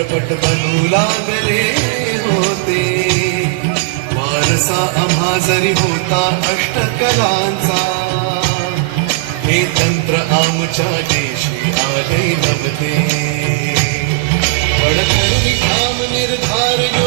चित्रपट बनू लागले होते. वारसा आम्हा जरी होता अष्टकलांचा हे तंत्र आमच्या देशी आले नव्हते. निर्धार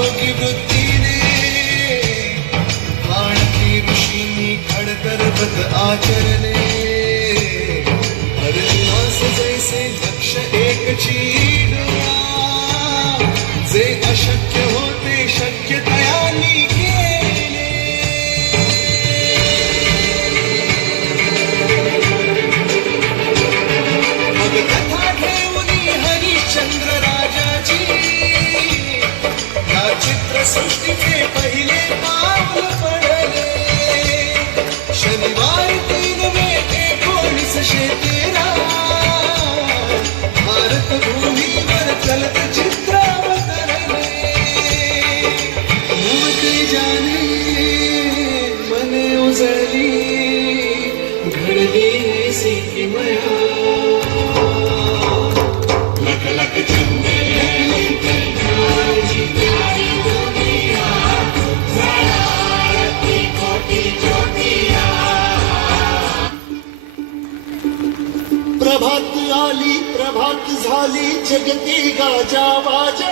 आली जगती गाजा बाजा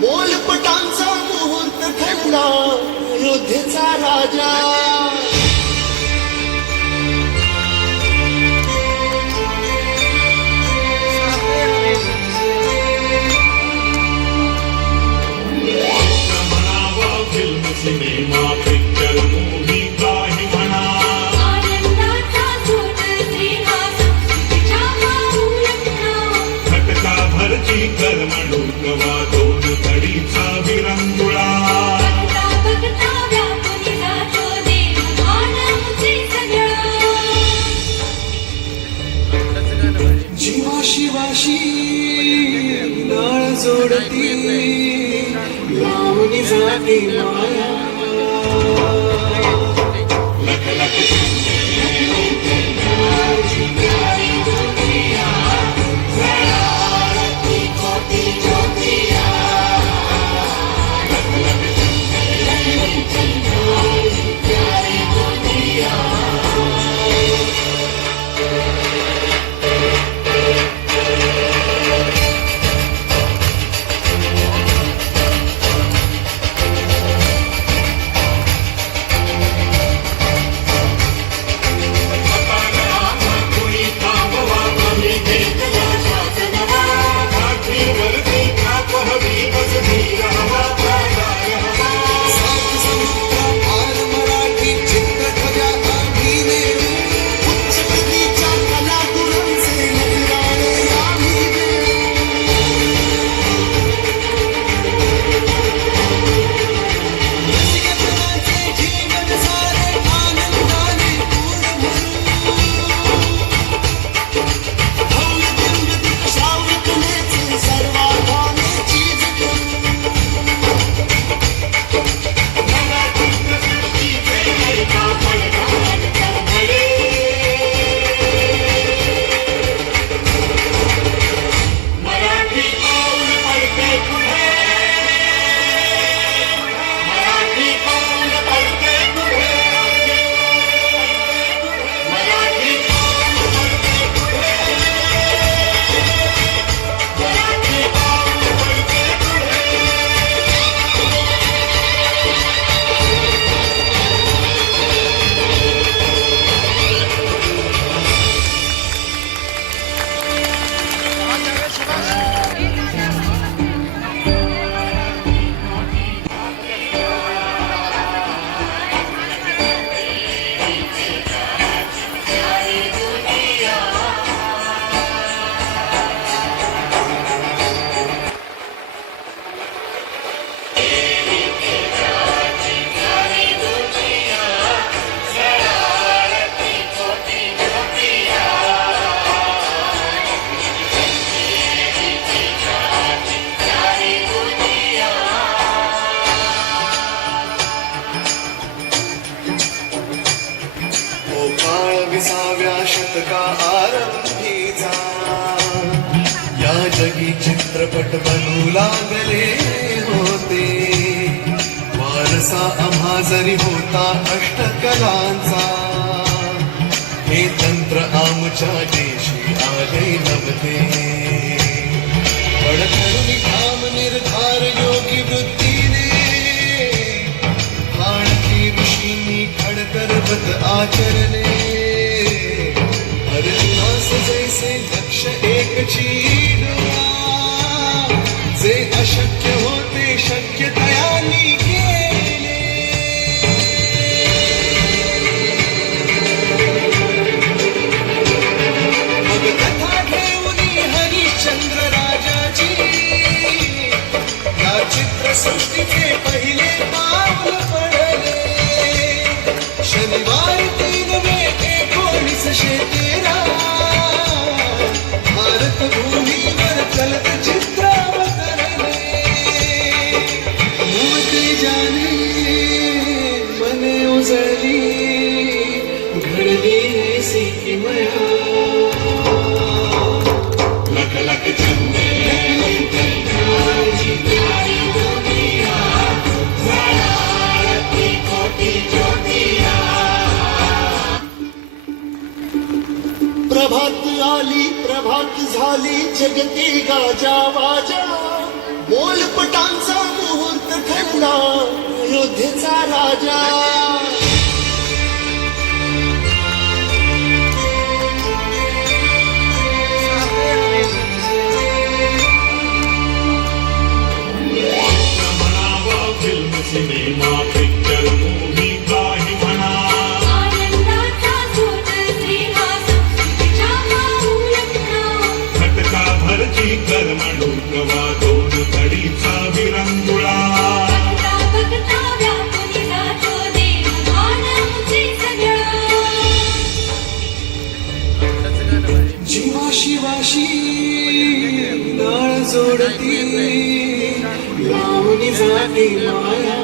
बोल बोलपटांचा मुहूर्त ठरला योद्धेचा राजा. खुशी नाळ सोडती लावणी माया चित्रपट बनू लागले होते. वारसा आम्हा जरी होता अष्टकलांचा हे तंत्र आमच्या देशी आले नव्हते. पडखरुनी ठाम निर्धार योगी वृत्तीने आणखी ऋषींनी खडकरवत आचरणे अर्जुनास जैसे लक्ष एक झाली जगती गाजा वाजा. बोलपटांचा मुहूर्त ठरला योद्धेचा राजा. करमणूक दोन घडीचा विरंगुळा. जीवा शिवाशी नाळ जोडती लावणी जाते माया.